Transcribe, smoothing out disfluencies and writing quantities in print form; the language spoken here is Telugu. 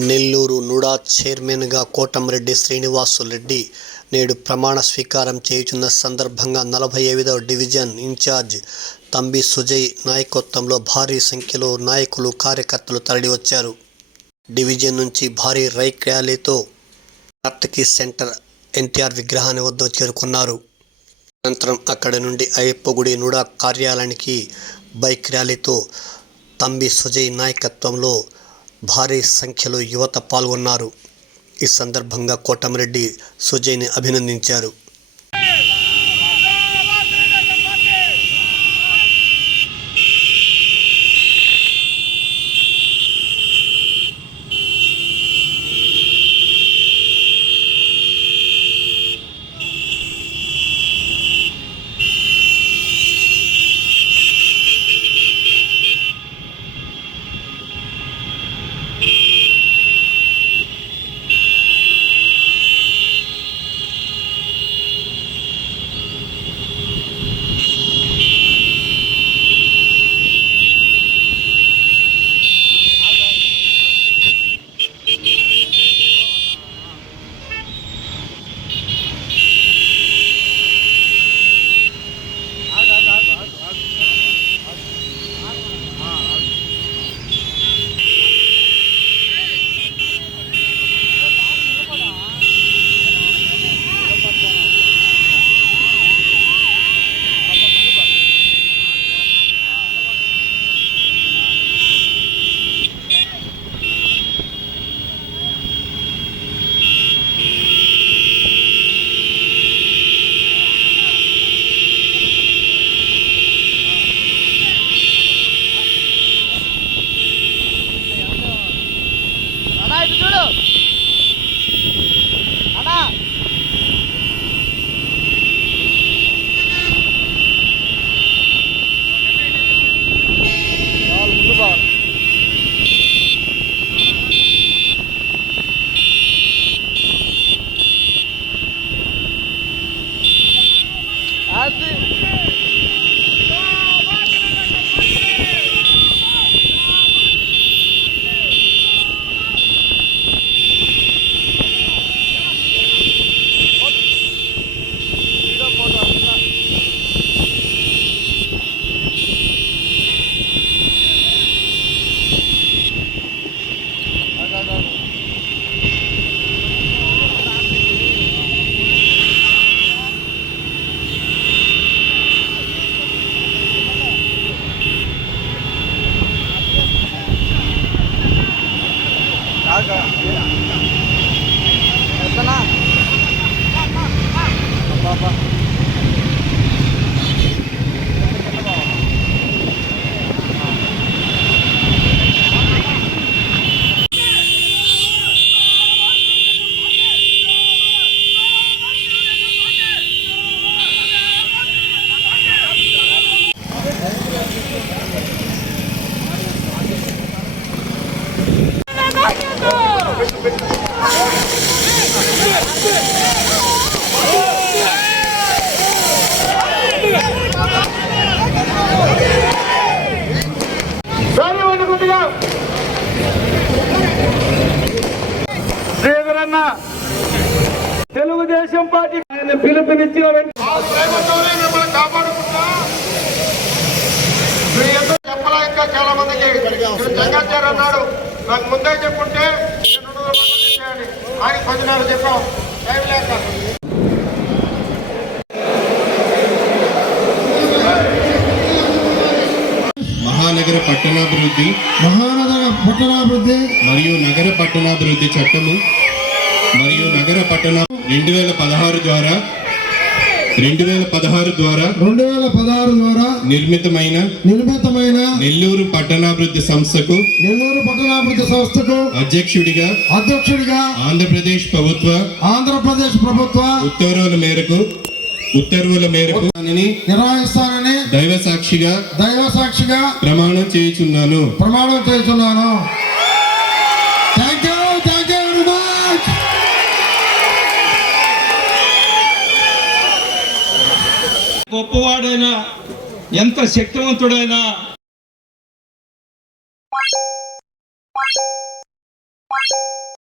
నెల్లూరు నుడా చైర్మన్గా కోటంరెడ్డి శ్రీనివాసులరెడ్డి నేడు ప్రమాణ స్వీకారం చేయుచున్న సందర్భంగా 45వ డివిజన్ ఇన్ఛార్జ్ తంబి సుజయ్ నాయకత్వంలో భారీ సంఖ్యలో నాయకులు కార్యకర్తలు తరలివచ్చారు. డివిజన్ నుంచి భారీ బైక్ ర్యాలీతో కార్తకి సెంటర్ ఎన్టీఆర్ విగ్రహాన్ని వద్ద చేరుకున్నారు. అనంతరం అక్కడి నుండి అయ్యప్పగుడి నుడా కార్యాలయానికి బైక్ ర్యాలీతో తంబి సుజయ్ నాయకత్వంలో భారీ సంఖ్యలో యువత పాల్గొన్నారు. ఈ సందర్భంగా కోటంరెడ్డి సుజయ్ని అభినందించారు. శ్రీధరన్న తెలుగుదేశం పార్టీ ఆయన పిలుపునిచ్చిన ఇంకా చాలా మందికి జంగాచార్య అన్నాడు, నాకు ముందే చెప్పుంటే ఆయన 10 చెప్పాం. మహానగర పట్టణాభివృద్ధి మరియు నగర పట్టణాభివృద్ధి చట్టము మరియు నగర పట్టణ 2016 ద్వారా నిర్మితమైన నెల్లూరు పట్టణాభివృద్ధి సంస్థకు అధ్యక్షుడిగా ఆంధ్రప్రదేశ్ ప్రభుత్వ ఉత్తర్వుల మేరకు నిర్వహిస్తానని దైవ సాక్షిగా ప్రమాణం చేయుచున్నాను. గొప్పవాడైనా ఎంత శక్తివంతుడైనా